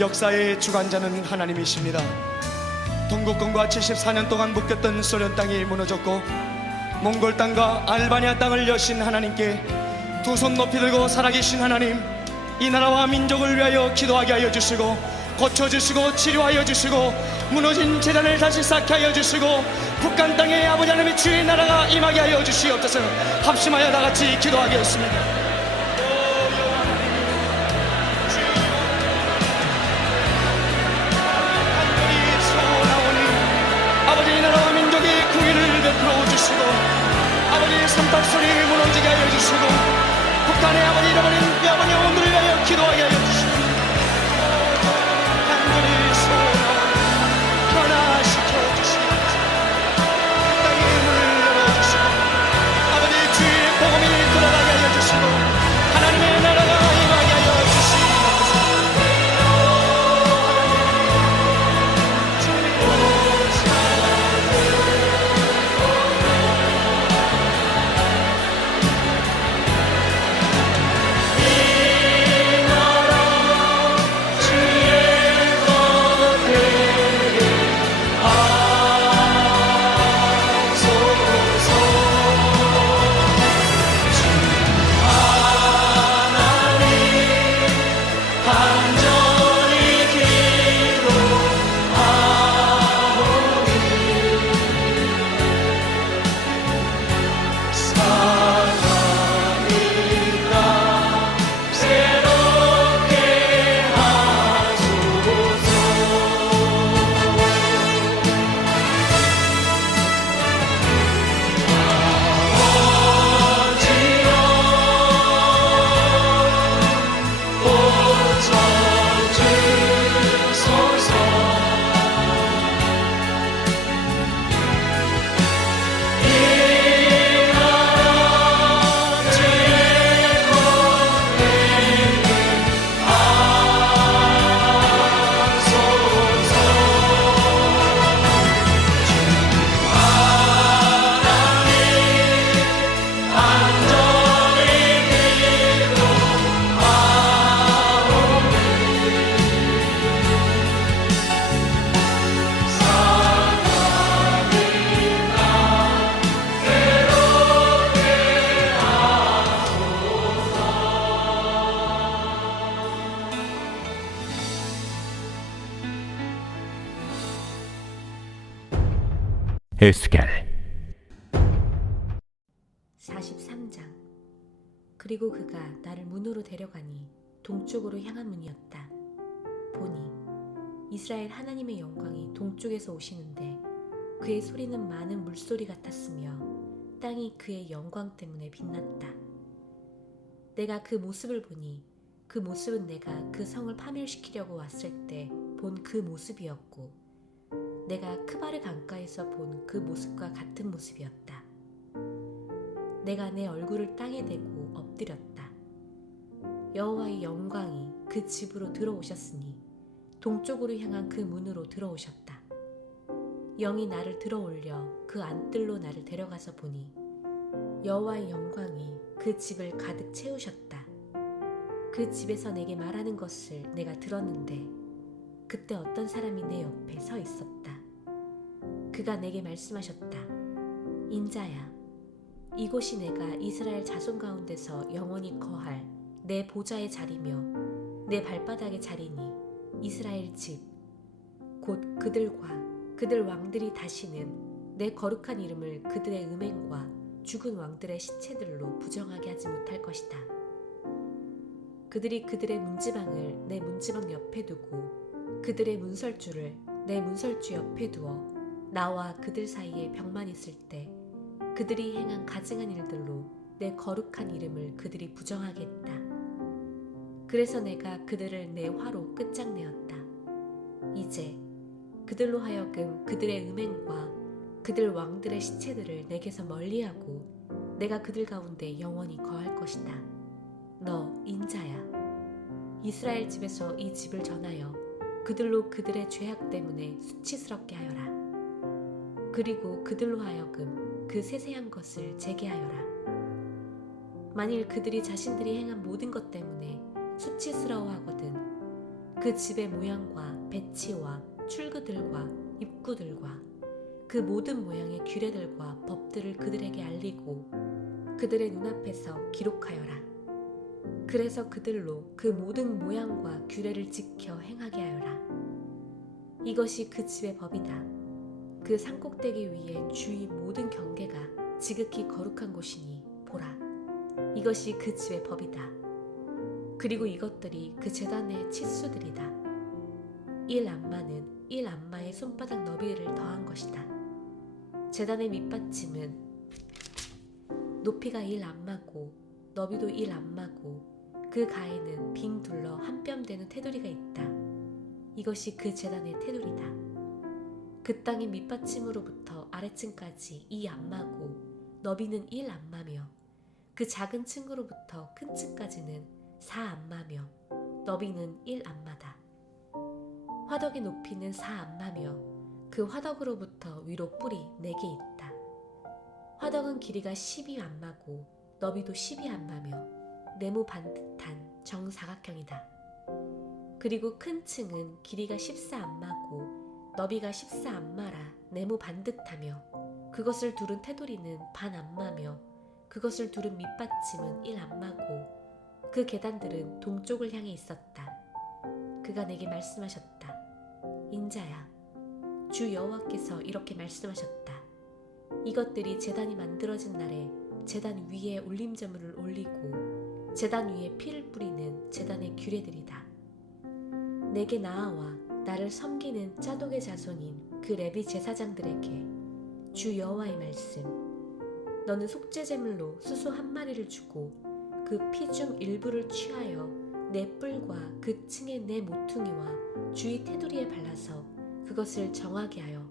역사의 주관자는 하나님이십니다. 동국권과 74년 동안 묶였던 소련 땅이 무너졌고 몽골 땅과 알바니아 땅을 여신 하나님께 두 손 높이 들고 살아계신 하나님, 이 나라와 민족을 위하여 기도하게 하여 주시고 고쳐주시고 치료하여 주시고 무너진 재단을 다시 쌓게 하여 주시고 북한 땅에 아버지 하나님의 주의 나라가 임하게 하여 주시옵소서. 합심하여 다같이 기도하겠습니다. 아버지 나라와 민족의 궁의를 베풀어 주시고 아버지 삼탑선이 무너지게 하여 주시고 북한의 아버지 잃어버린 아버지 영혼들을 위하여 기도하게 하여 주시고 간절히 소원하오니 변화시켜 주시옵소서. 땅의 문을 열어주시고 아버지 주의 복음이 들어가게 하여 주시고 하나님의 나라가 임하게 하여 주시옵소서. 에스겔 43장. 그리고 그가 나를 문으로 데려가니 동쪽으로 향한 문이었다. 보니 이스라엘 하나님의 영광이 동쪽에서 오시는데 그의 소리는 많은 물소리 같았으며 땅이 그의 영광 때문에 빛났다. 내가 그 모습을 보니 그 모습은 내가 그 성을 파멸시키려고 왔을 때 본 그 모습이었고 내가 크바르 강가에서 본 그 모습과 같은 모습이었다. 내가 내 얼굴을 땅에 대고 엎드렸다. 여호와의 영광이 그 집으로 들어오셨으니 동쪽으로 향한 그 문으로 들어오셨다. 영이 나를 들어올려 그 안뜰로 나를 데려가서 보니 여호와의 영광이 그 집을 가득 채우셨다. 그 집에서 내게 말하는 것을 내가 들었는데 그때 어떤 사람이 내 옆에 서 있었다. 그가 내게 말씀하셨다. 인자야, 이곳이 내가 이스라엘 자손 가운데서 영원히 거할 내 보좌의 자리며 내 발바닥의 자리니 이스라엘 집 곧 그들과 그들 왕들이 다시는 내 거룩한 이름을 그들의 음행과 죽은 왕들의 시체들로 부정하게 하지 못할 것이다. 그들이 그들의 문지방을 내 문지방 옆에 두고 그들의 문설주를 내 문설주 옆에 두어 나와 그들 사이에 벽만 있을 때 그들이 행한 가증한 일들로 내 거룩한 이름을 그들이 부정하겠다. 그래서 내가 그들을 내 화로 끝장내었다. 이제 그들로 하여금 그들의 음행과 그들 왕들의 시체들을 내게서 멀리하고 내가 그들 가운데 영원히 거할 것이다. 너 인자야, 이스라엘 집에서 이 집을 전하여 그들로 그들의 죄악 때문에 수치스럽게 하여라. 그리고 그들로 하여금 그 세세한 것을 재개하여라. 만일 그들이 자신들이 행한 모든 것 때문에 수치스러워하거든 그 집의 모양과 배치와 출구들과 입구들과 그 모든 모양의 규례들과 법들을 그들에게 알리고 그들의 눈앞에서 기록하여라. 그래서 그들로 그 모든 모양과 규례를 지켜 행하게 하여라. 이것이 그 집의 법이다. 그 산꼭대기 위에 주위 모든 경계가 지극히 거룩한 곳이니 보라. 이것이 그 집의 법이다. 그리고 이것들이 그 제단의 치수들이다. 1암마는 1암마의 손바닥 너비를 더한 것이다. 제단의 밑받침은 높이가 1암마고 너비도 1암마고 그 가에는 빙 둘러 한 뼘 되는 테두리가 있다. 이것이 그 제단의 테두리다. 그 땅의 밑받침으로부터 아래층까지 2암마고 너비는 1암마며 그 작은 층으로부터 큰 층까지는 4암마며 너비는 1암마다. 화덕의 높이는 4암마며 그 화덕으로부터 위로 뿔이 4개 있다. 화덕은 길이가 12암마고 너비도 12암마며 네모 반듯한 정사각형이다. 그리고 큰 층은 길이가 14암마고 너비가 14암마라 네모 반듯하며 그것을 두른 테두리는 반암마며 그것을 두른 밑받침은 1암마고 그 계단들은 동쪽을 향해 있었다. 그가 내게 말씀하셨다. 인자야, 주 여호와께서 이렇게 말씀하셨다. 이것들이 제단이 만들어진 날에 제단 위에 올림제물을 올리고 제단 위에 피를 뿌리는 제단의 규례들이다. 내게 나아와 나를 섬기는 짜독의 자손인 그 레위 제사장들에게 주 여호와의 말씀. 너는 속죄제물로 수소 한 마리를 주고 그 피 중 일부를 취하여 내 뿔과 그 층의 내 모퉁이와 주위 테두리에 발라서 그것을 정하게 하여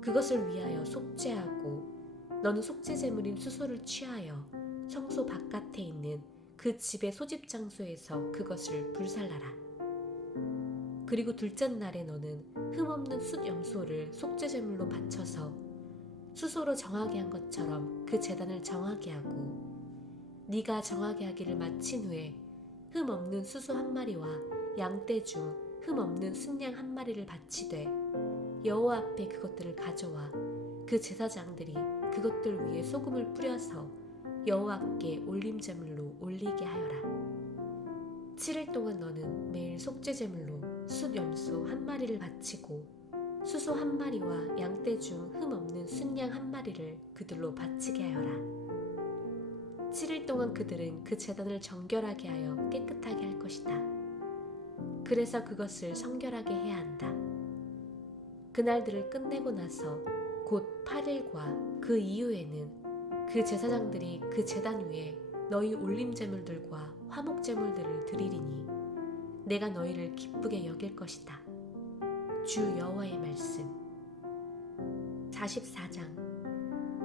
그것을 위하여 속죄하고 너는 속죄제물인 수소를 취하여 성소 바깥에 있는 그 집의 소집 장소에서 그것을 불살라라. 그리고 둘째 날에 너는 흠없는 숫염소를 속죄제물로 바쳐서 수소로 정하게 한 것처럼 그 제단을 정하게 하고 네가 정하게 하기를 마친 후에 흠없는 수소 한 마리와 양떼 중 흠없는 순양 한 마리를 바치되 여호와 앞에 그것들을 가져와 그 제사장들이 그것들 위에 소금을 뿌려서 여호와께 올림제물로 올리게 하여라. 7일 동안 너는 매일 속죄제물로 숫염소 한 마리를 바치고 수소 한 마리와 양떼 중 흠없는 순양 한 마리를 그들로 바치게 하여라. 7일 동안 그들은 그 제단을 정결하게 하여 깨끗하게 할 것이다. 그래서 그것을 성결하게 해야 한다. 그날들을 끝내고 나서 곧 8일과 그 이후에는 그 제사장들이 그 제단 위에 너희 올림제물들과 화목제물들을 드리리니 내가 너희를 기쁘게 여길 것이다. 주 여호와의 말씀. 44장.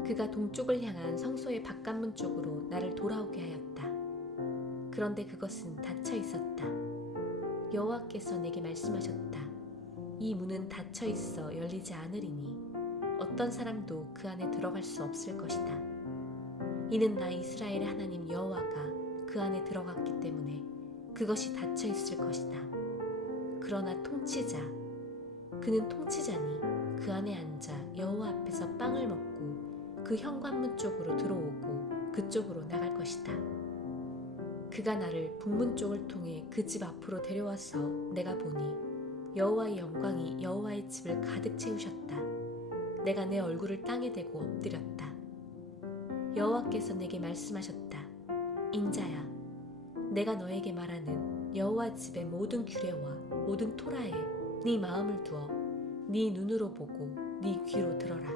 그가 동쪽을 향한 성소의 바깥문 쪽으로 나를 돌아오게 하였다. 그런데 그것은 닫혀 있었다. 여호와께서 내게 말씀하셨다. 이 문은 닫혀 있어 열리지 않으리니 어떤 사람도 그 안에 들어갈 수 없을 것이다. 이는 나 이스라엘의 하나님 여호와가 그 안에 들어갔기 때문에 그것이 닫혀 있을 것이다. 그러나 통치자, 그는 통치자니 그 안에 앉아 여호와 앞에서 빵을 먹고 그 현관문 쪽으로 들어오고 그쪽으로 나갈 것이다. 그가 나를 북문 쪽을 통해 그 집 앞으로 데려와서 내가 보니 여호와의 영광이 여호와의 집을 가득 채우셨다. 내가 내 얼굴을 땅에 대고 엎드렸다. 여호와께서 내게 말씀하셨다. 인자야, 내가 너에게 말하는 여호와 집의 모든 규례와 모든 토라에 네 마음을 두어 네 눈으로 보고 네 귀로 들어라.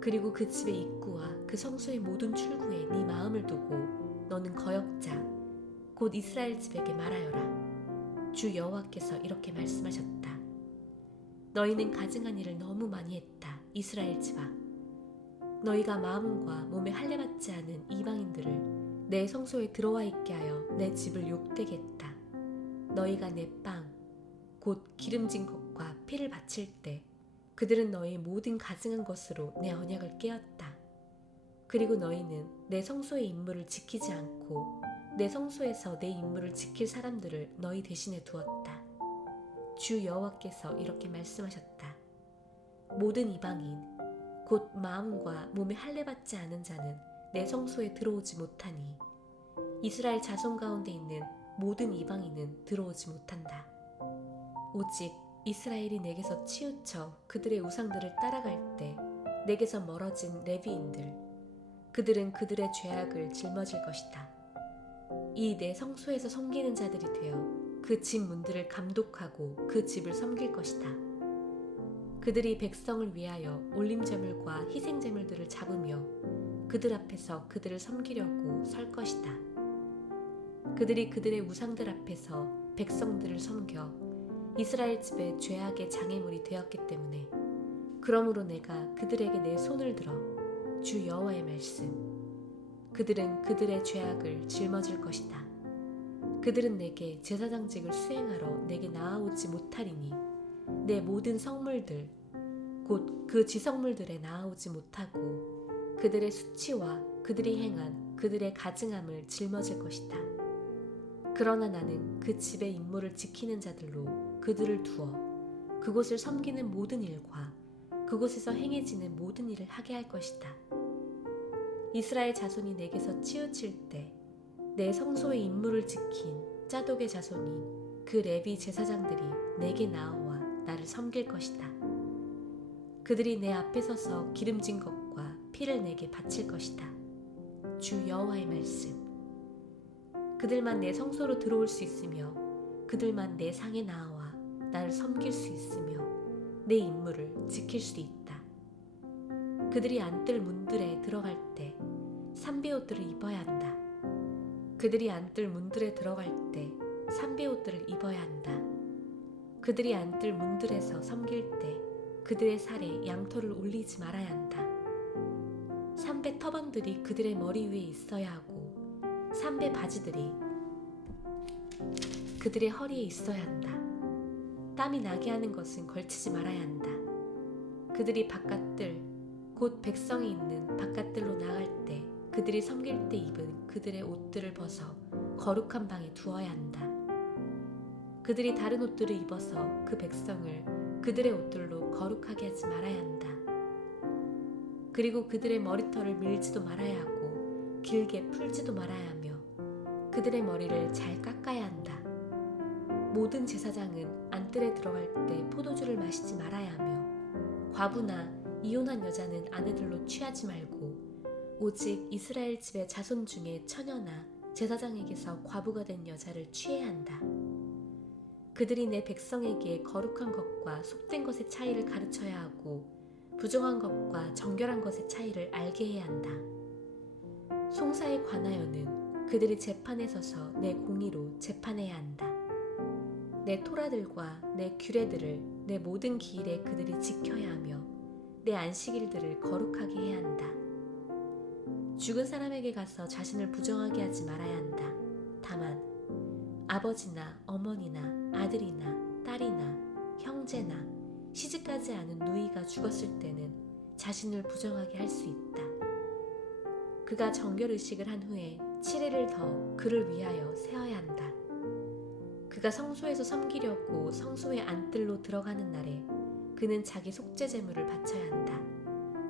그리고 그 집의 입구와 그 성소의 모든 출구에 네 마음을 두고 너는 거역자 곧 이스라엘 집에게 말하여라. 주 여호와께서 이렇게 말씀하셨다. 너희는 가증한 일을 너무 많이 했다. 이스라엘 집아, 너희가 마음과 몸에 할례받지 않은 이방인들을 내 성소에 들어와 있게 하여 내 집을 욕되게 했다. 너희가 내 빵 곧 기름진 것과 피를 바칠 때 그들은 너희의 모든 가증한 것으로 내 언약을 깨었다. 그리고 너희는 내 성소의 임무를 지키지 않고 내 성소에서 내 임무를 지킬 사람들을 너희 대신에 두었다. 주 여호와께서 이렇게 말씀하셨다. 모든 이방인 곧 마음과 몸에 할례받지 않은 자는 내 성소에 들어오지 못하니 이스라엘 자손 가운데 있는 모든 이방인은 들어오지 못한다. 오직 이스라엘이 내게서 치우쳐 그들의 우상들을 따라갈 때 내게서 멀어진 레위인들, 그들은 그들의 죄악을 짊어질 것이다. 이 내 성소에서 섬기는 자들이 되어 그 집 문들을 감독하고 그 집을 섬길 것이다. 그들이 백성을 위하여 올림제물과 희생제물들을 잡으며 그들 앞에서 그들을 섬기려고 설 것이다. 그들이 그들의 우상들 앞에서 백성들을 섬겨 이스라엘 집의 죄악의 장애물이 되었기 때문에 그러므로 내가 그들에게 내 손을 들어 주 여호와의 말씀 그들은 그들의 죄악을 짊어질 것이다. 그들은 내게 제사장직을 수행하러 내게 나아오지 못하리니 내 모든 성물들 곧 그 지성물들에 나아오지 못하고 그들의 수치와 그들이 행한 그들의 가증함을 짊어질 것이다. 그러나 나는 그 집의 임무를 지키는 자들로 그들을 두어 그곳을 섬기는 모든 일과 그곳에서 행해지는 모든 일을 하게 할 것이다. 이스라엘 자손이 내게서 치우칠 때 내 성소의 임무를 지킨 짜독의 자손이 그 레위 제사장들이 내게 나와 나를 섬길 것이다. 그들이 내 앞에 서서 기름진 것과 피를 내게 바칠 것이다. 주 여호와의 말씀. 그들만 내 성소로 들어올 수 있으며 그들만 내 상에 나와 나를 섬길 수 있으며 내 임무를 지킬 수 있다. 그들이 안뜰 문들에 들어갈 때 삼베옷들을 입어야 한다. 그들이 안뜰 문들에 들어갈 때 삼베옷들을 입어야 한다. 그들이 안뜰 문들에서 섬길 때 그들의 살에 양털을 올리지 말아야 한다. 삼배 터번들이 그들의 머리 위에 있어야 하고 삼배 바지들이 그들의 허리에 있어야 한다. 땀이 나게 하는 것은 걸치지 말아야 한다. 그들이 바깥들 곧 백성이 있는 바깥들로 나갈 때 그들이 섬길 때 입은 그들의 옷들을 벗어 거룩한 방에 두어야 한다. 그들이 다른 옷들을 입어서 그 백성을 그들의 옷들로 거룩하게 하지 말아야 한다. 그리고 그들의 머리털을 밀지도 말아야 하고 길게 풀지도 말아야 하며 그들의 머리를 잘 깎아야 한다. 모든 제사장은 안뜰에 들어갈 때 포도주를 마시지 말아야 하며 과부나 이혼한 여자는 아내들로 취하지 말고 오직 이스라엘 집의 자손 중에 처녀나 제사장에게서 과부가 된 여자를 취해야 한다. 그들이 내 백성에게 거룩한 것과 속된 것의 차이를 가르쳐야 하고 부정한 것과 정결한 것의 차이를 알게 해야 한다. 송사에 관하여는 그들이 재판에 서서 내 공의로 재판해야 한다. 내 토라들과 내 규례들을 내 모든 기일에 그들이 지켜야 하며 내 안식일들을 거룩하게 해야 한다. 죽은 사람에게 가서 자신을 부정하게 하지 말아야 한다. 다만 아버지나 어머니나 아들이나 딸이나 형제나 시집가지 않은 누이가 죽었을 때는 자신을 부정하게 할 수 있다. 그가 정결의식을 한 후에 7일을 더 그를 위하여 세어야 한다. 그가 성소에서 섬기려고 성소의 안뜰로 들어가는 날에 그는 자기 속죄 제물을 바쳐야 한다.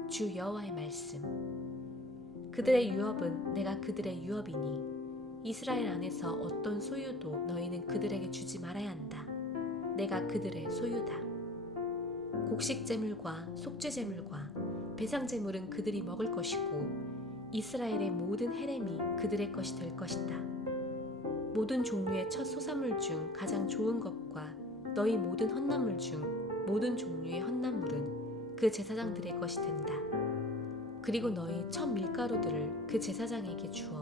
주 여호와의 말씀. 그들의 유업은 내가 그들의 유업이니 이스라엘 안에서 어떤 소유도 너희는 그들에게 주지 말아야 한다. 내가 그들의 소유다. 곡식 제물과 속죄 제물과 배상 제물은 그들이 먹을 것이고 이스라엘의 모든 헤렘이 그들의 것이 될 것이다. 모든 종류의 첫 소산물 중 가장 좋은 것과 너희 모든 헛나물 중 모든 종류의 헛나물은 그 제사장들의 것이 된다. 그리고 너희 첫 밀가루들을 그 제사장에게 주어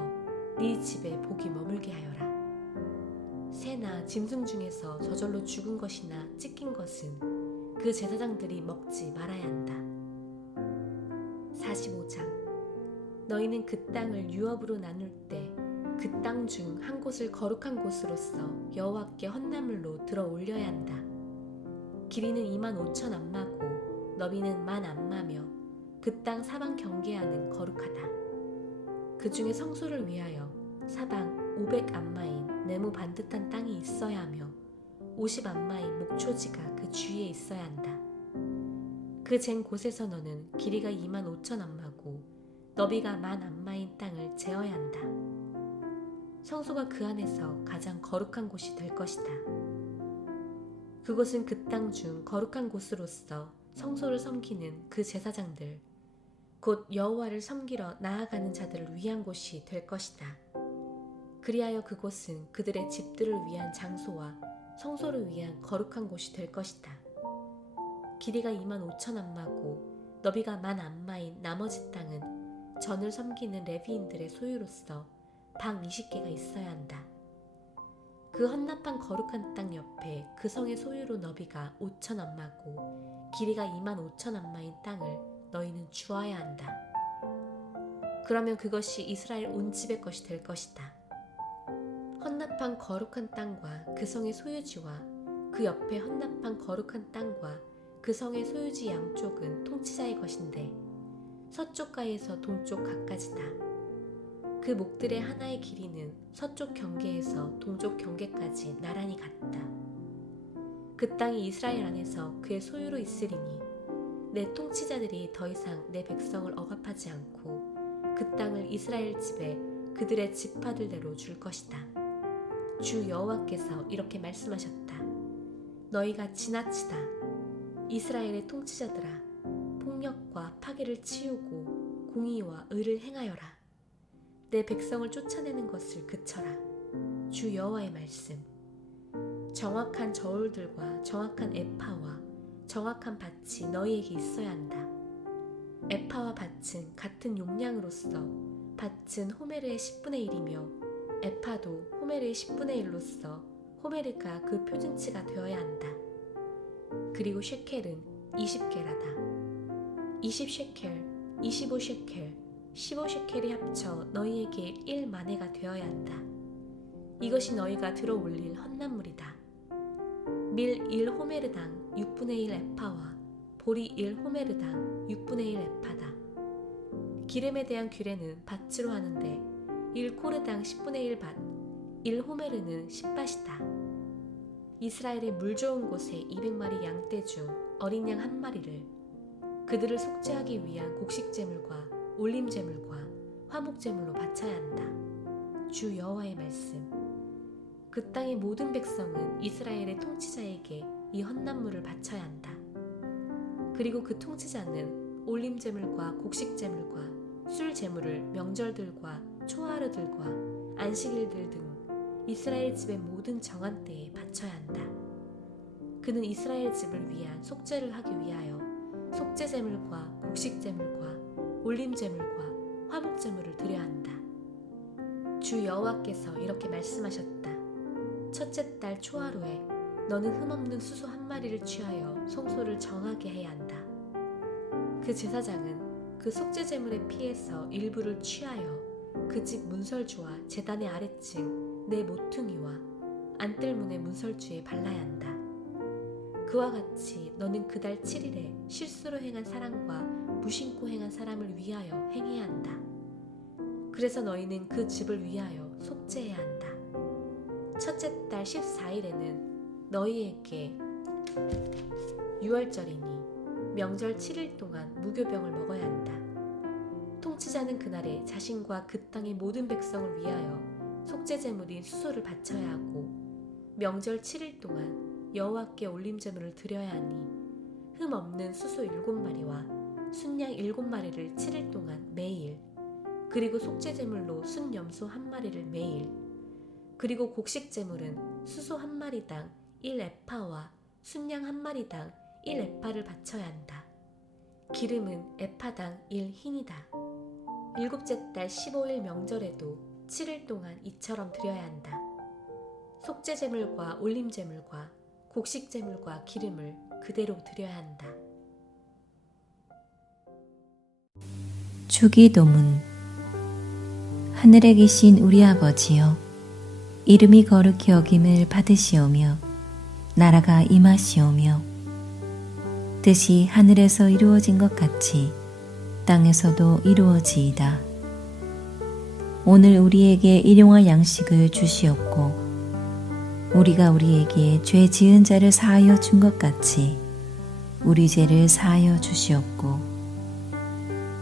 네 집에 복이 머물게 하여라. 새나 짐승 중에서 저절로 죽은 것이나 찢긴 것은 그 제사장들이 먹지 말아야 한다. 45장. 너희는 그 땅을 유업으로 나눌 때 그 땅 중 한 곳을 거룩한 곳으로서 여호와께 헛나물로 들어 올려야 한다. 길이는 25,000 암마고 너비는 10,000 암마며 그 땅 사방 경계하는 거룩하다. 그 중에 성소를 위하여 사방 500 암마인 네모 반듯한 땅이 있어야 하며 50안마의 목초지가 그 주위에 있어야 한다. 그 잰 곳에서 너는 길이가 25,000안마고 너비가 10,000안마인 땅을 제어야 한다. 성소가 그 안에서 가장 거룩한 곳이 될 것이다. 그곳은 그 땅 중 거룩한 곳으로서 성소를 섬기는 그 제사장들, 곧 여호와를 섬기러 나아가는 자들을 위한 곳이 될 것이다. 그리하여 그곳은 그들의 집들을 위한 장소와 성소를 위한 거룩한 곳이 될 것이다. 길이가 25,000안마고 너비가 10,000안마인 나머지 땅은 전을 섬기는 레위인들의 소유로서 방 20개가 있어야 한다. 그 헌납한 거룩한 땅 옆에 그 성의 소유로 너비가 5,000안마고 길이가 25,000안마인 땅을 너희는 주어야 한다. 그러면 그것이 이스라엘 온 집의 것이 될 것이다. 헌납한 거룩한 땅과 그 성의 소유지와 그 옆에 헌납한 거룩한 땅과 그 성의 소유지 양쪽은 통치자의 것인데 서쪽가에서 동쪽 각까지다. 그 목들의 하나의 길이는 서쪽 경계에서 동쪽 경계까지 나란히 같다. 그 땅이 이스라엘 안에서 그의 소유로 있으리니 내 통치자들이 더 이상 내 백성을 억압하지 않고 그 땅을 이스라엘 집에 그들의 지파들대로 줄 것이다. 주 여호와께서 이렇게 말씀하셨다. 너희가 지나치다. 이스라엘의 통치자들아, 폭력과 파괴를 치우고 공의와 의를 행하여라. 내 백성을 쫓아내는 것을 그쳐라. 주 여호와의 말씀. 정확한 저울들과 정확한 에파와 정확한 밭이 너희에게 있어야 한다. 에파와 밭은 같은 용량으로서 밭은 호메르의 10분의 1이며 에파도 호메르의 10분의 1로서 호메르가 그 표준치가 되어야 한다. 그리고 쉐켈은 20개라다. 20쉐켈, 25쉐켈, 15쉐켈이 합쳐 너희에게 1만회가 되어야 한다. 이것이 너희가 들어 올릴 헌납물이다. 밀 1호메르당 6분의 1 에파와 보리 1호메르당 6분의 1 에파다. 기름에 대한 규례는 밭으로 하는데 1코르당 10분의 1 밭, 1호메르는 10밭이다. 이스라엘의 물 좋은 곳에 200마리 양떼 중 어린 양 1마리를 그들을 속죄하기 위한 곡식제물과 올림제물과 화목제물로 바쳐야 한다. 주 여호와의 말씀. 그 땅의 모든 백성은 이스라엘의 통치자에게 이 헌납물을 바쳐야 한다. 그리고 그 통치자는 올림제물과 곡식제물과 술제물을 명절들과 초하루들과 안식일들 등 이스라엘 집의 모든 정한 때에 바쳐야 한다. 그는 이스라엘 집을 위한 속죄를 하기 위하여 속죄제물과 곡식제물과 올림제물과 화목제물을 드려야 한다. 주 여호와께서 이렇게 말씀하셨다. 첫째 달 초하루에 너는 흠없는 수소 1마리를 취하여 성소를 정하게 해야 한다. 그 제사장은 그 속죄제물의 피에서 일부를 취하여 그 집 문설주와 제단의 아래층 내 모퉁이와 안뜰문의 문설주에 발라야 한다. 그와 같이 너는 그달 7일에 실수로 행한 사람과 무심코 행한 사람을 위하여 행해야 한다. 그래서 너희는 그 집을 위하여 속죄해야 한다. 첫째 달 14일에는 너희에게 유월절이니 명절 7일 동안 무교병을 먹어야 한다. 통치자는 그날에 자신과 그 땅의 모든 백성을 위하여 속죄제물인 수소를 바쳐야 하고 명절 7일 동안 여호와께 올림제물을 드려야 하니 흠 없는 수소 7마리와 순양 7마리를 7일 동안 매일, 그리고 속죄제물로 순염소 1마리를 매일, 그리고 곡식제물은 수소 1마리당 1에파와 순양 1마리당 1에파를 바쳐야 한다. 기름은 에파당 1흰이다. 일곱째 달 15일 명절에도 7일 동안 이처럼 드려야 한다. 속죄제물과 올림제물과 곡식제물과 기름을 그대로 드려야 한다. 주기도문. 하늘에 계신 우리 아버지여, 이름이 거룩히 여김을 받으시오며 나라가 임하시오며 뜻이 하늘에서 이루어진 것 같이 땅에서도 이루어지이다. 오늘 우리에게 일용할 양식을 주시옵고 우리가 우리에게 죄 지은 자를 사하여 준 것 같이 우리 죄를 사하여 주시옵고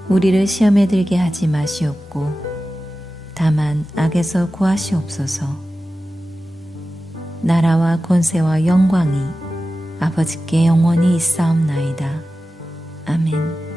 우리를 시험에 들게 하지 마시옵고 다만 악에서 구하시옵소서. 나라와 권세와 영광이 아버지께 영원히 있사옵나이다. 아멘.